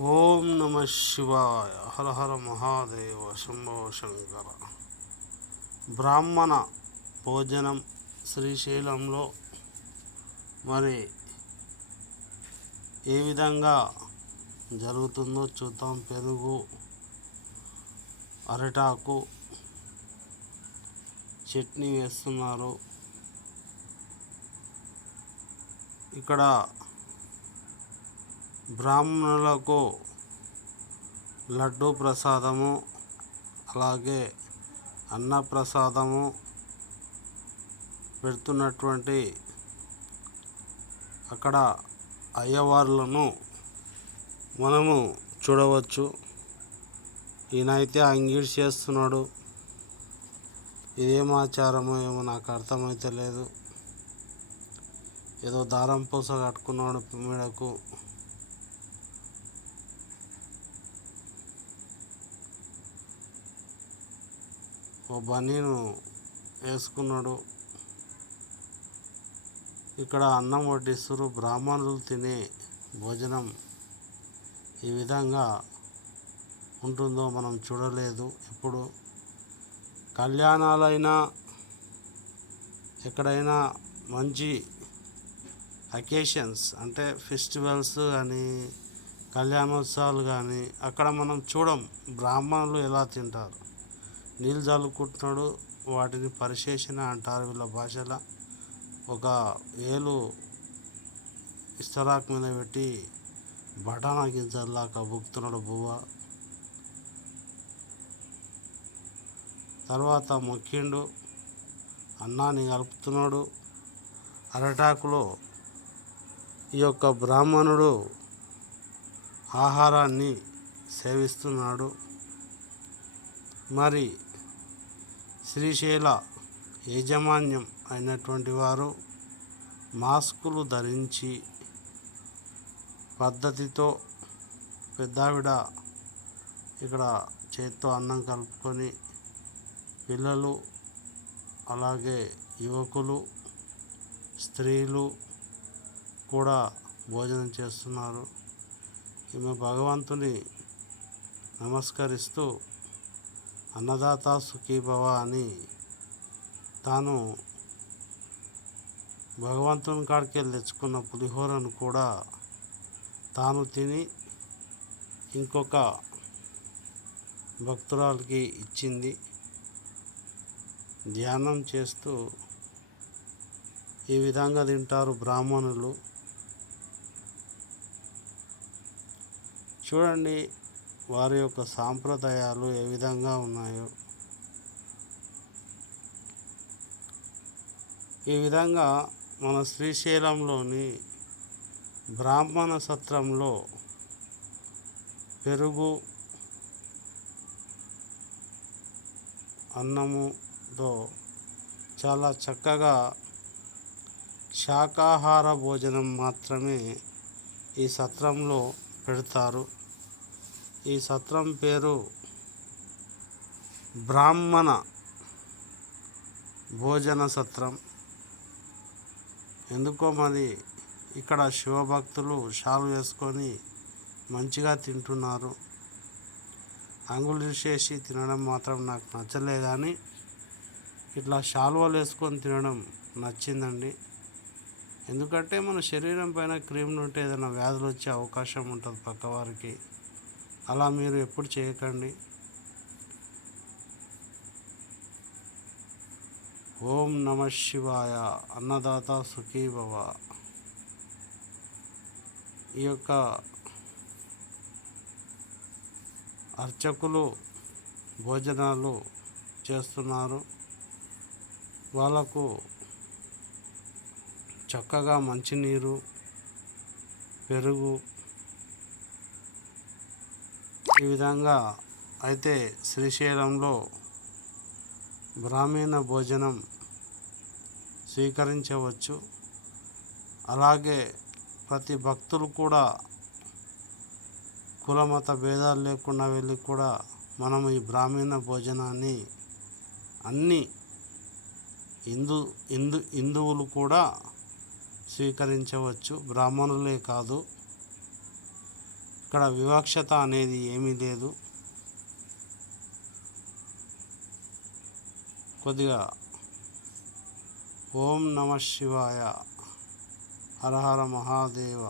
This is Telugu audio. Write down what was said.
ఓం నమ శివాయ. హర హర మహాదేవ శంభో శంకర. బ్రాహ్మణ భోజనం శ్రీశైలంలో మరి ఏ విధంగా జరుగుతుందో చూద్దాం. పెరుగు, అరిటాకు, చట్నీ వేస్తున్నారు. ఇక్కడ బ్రాహ్మణులకు లడ్డు ప్రసాదము, అలాగే అన్నప్రసాదము పెడుతున్నటువంటి అక్కడ అయ్యవార్లను మనము చూడవచ్చు. ఈయనైతే అంగీడ్ చేస్తున్నాడు. ఇదేం ఆచారమో ఏమో నాకు అర్థమైతే లేదు. ఏదో దారం పూస కట్టుకున్నాడు మెడకు. ఓ బనీను వేసుకున్నాడు. ఇక్కడ అన్నం వడ్డిస్తారు. బ్రాహ్మణులు తినే భోజనం ఈ విధంగా ఉంటుందో మనం చూడలేదు ఎప్పుడు. కళ్యాణాలైనా ఎక్కడైనా మంచి అకేషన్స్ అంటే ఫెస్టివల్స్ కానీ కళ్యాణోత్సవాలు కానీ అక్కడ మనం చూడం బ్రాహ్మణులు ఎలా తింటారు. నీళ్ళు చల్లుకుంటున్నాడు. వాటిని పరిశేషణ అంటారు వీళ్ళ భాషలో. ఒక ఏలు ఇస్తరాకు మీద పెట్టి బఠానా గింజల్లాగా బుక్కుతున్నాడు బువ్వ. తర్వాత మొక్కిండు, అన్నాన్ని కలుపుతున్నాడు. అరటాకులో ఈ యొక్క బ్రాహ్మణుడు ఆహారాన్ని సేవిస్తున్నాడు. మరి శ్రీశైల యాజమాన్యం అయినటువంటి వారు మాస్కులు ధరించి పద్ధతితో పెద్దావిడ ఇక్కడ చేత్తో అన్నం కలుపుకొని, పిల్లలు అలాగే యువకులు స్త్రీలు కూడా భోజనం చేస్తున్నారు. ఈమె భగవంతుని నమస్కరిస్తూ అన్నదాత సుఖీభవ అని తాను భగవంతుని కాడికి వెళ్ళి తెచ్చుకున్న పులిహోరను కూడా తాను తిని ఇంకొక భక్తురాలకి ఇచ్చింది. ధ్యానం చేస్తూ ఈ విధంగా తింటారు బ్రాహ్మణులు. చూడండి వారి యొక్క సాంప్రదాయాలు ఏ విధంగా ఉన్నాయో. ఈ విధంగా మన శ్రీశైలంలోని బ్రాహ్మణ సత్రంలో పెరుగు, అన్నముతో చాలా చక్కగా శాకాహార భోజనం మాత్రమే ఈ సత్రంలో పెడతారు. ఈ సత్రం పేరు బ్రాహ్మణ భోజన సత్రం. ఎందుకో మరి ఇక్కడ శివభక్తులు షాలు వేసుకొని మంచిగా తింటున్నారు. అంగులు చేసి తినడం మాత్రం నాకు నచ్చలే, కానీ ఇట్లా శాలువలు వేసుకొని తినడం నచ్చిందండి. ఎందుకంటే మన శరీరం పైన క్రీములు ఉంటే ఏదైనా వ్యాధులు వచ్చే అవకాశం ఉంటుంది పక్కవారికి. అలా మీరు ఎప్పుడు చేయకండి. ఓం నమ శివాయ. అన్నదాత సుఖీభవ. ఈ యొక్క అర్చకులు భోజనాలు చేస్తున్నారు. వాళ్ళకు చక్కగా మంచినీరు, పెరుగు ఈ విధంగా అయితే శ్రీశైలంలో బ్రాహ్మణ భోజనం స్వీకరించవచ్చు. అలాగే ప్రతి భక్తులు కూడా కులమత భేదాలు లేకుండా వెళ్ళి కూడా మనం ఈ బ్రాహ్మణ భోజనాన్ని అన్ని హిందువులు కూడా స్వీకరించవచ్చు, బ్రాహ్మణులే కాదు. ఇక్కడ వివక్షత అనేది ఏమీ లేదు. కొద్దిగా ఓం నమ శివాయ, హర హర మహాదేవ.